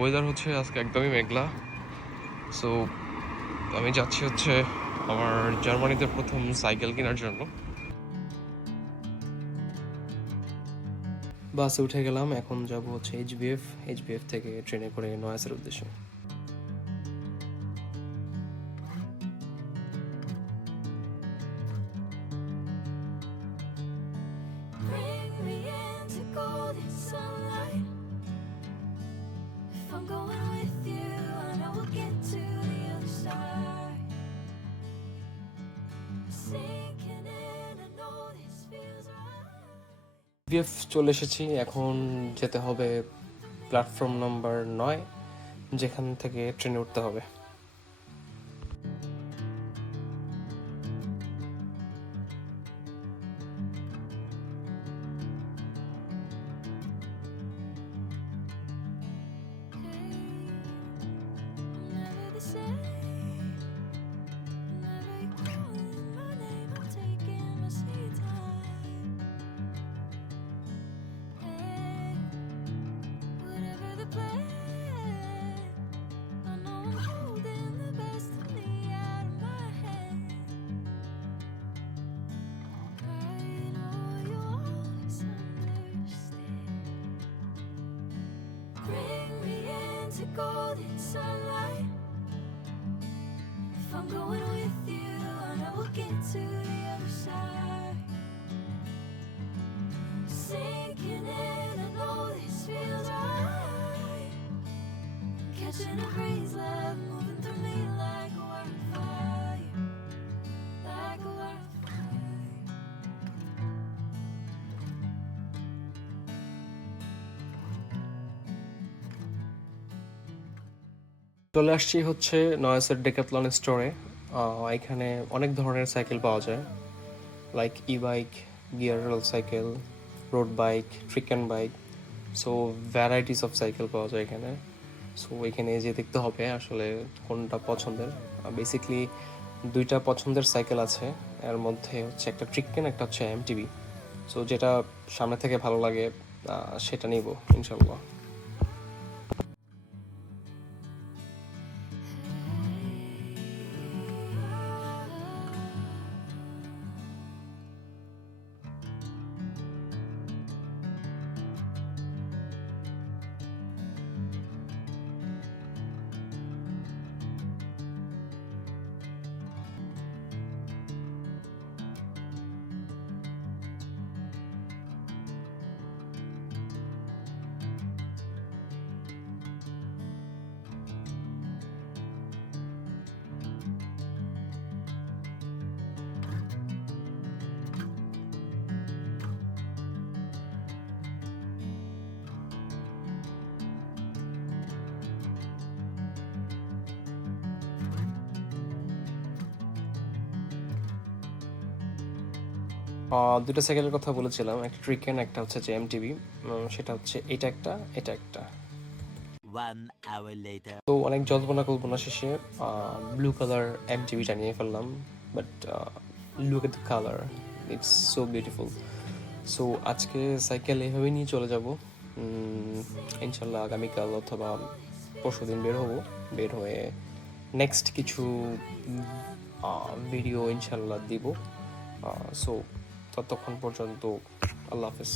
Weather হচ্ছে আজকে একদমই মেঘলা। সো আমি যাচ্ছি হচ্ছে আমার জার্মানিতে প্রথম সাইকেল কেনার জন্য। বাসে উঠে গেলাম, এখন যাব হচ্ছে এইচবিএফ থেকে ট্রেনে করে নয়াসের উদ্দেশ্যে। Bring me into golden sunlight. If I'm going with you, I know we'll get to the other side. Sinking in, I know this feels right. এইচবিএফ চলে এসেছি, এখন যেতে হবে প্ল্যাটফর্ম নাম্বার 9, যেখান থেকে ট্রেনে উঠতে হবে। Never the same. Never you calling my name, I'm taking my sweet time. Hey, whatever the plan, I know I'm holding the best of me out of my hand. I know you'll always understand. Bring me into golden sunlight. If I'm going with you, I know we'll get to the other side. Sinking in, I know this feels right. Catching a breeze, love moving through me like a wildfire, like a wildfire. চলে আসছি হচ্ছে নয়াসের Decathlon স্টোরে। এখানে অনেক ধরনের cycle পাওয়া যায়, like E bike, gear cycle, road bike, trick and bike. So varieties of cycle পাওয়া যায় এখানে। সো এখানে যে দেখতে হবে আসলে কোনটা পছন্দের। বেসিকলি দুইটা পছন্দের সাইকেল আছে, এর মধ্যে হচ্ছে একটা ট্রিকেন, একটা হচ্ছে এমটিবি। সো যেটা সামনে থেকে ভালো লাগে সেটা নিব ইনশাল্লাহ। দুটো সাইকেলের কথা বলেছিলাম, একটা ট্রিকেন, একটা হচ্ছে যে এমটিবি। সেটা হচ্ছে এটা একটা। One hour later. তো অনেক জল্পনা কল্পনা শেষে ব্লু কালার এমটিবিটা নিয়ে ফেললাম। But look at the colour, it's so beautiful. So আজকে সাইকেল এভাবে নিয়ে চলে যাব। ইনশাল্লাহ আগামীকাল অথবা পরশু দিন বের হয়ে নেক্সট কিছু ভিডিও ইনশাল্লাহ দিব। সো ততক্ষণ পর্যন্ত আল্লাহ হাফেজ।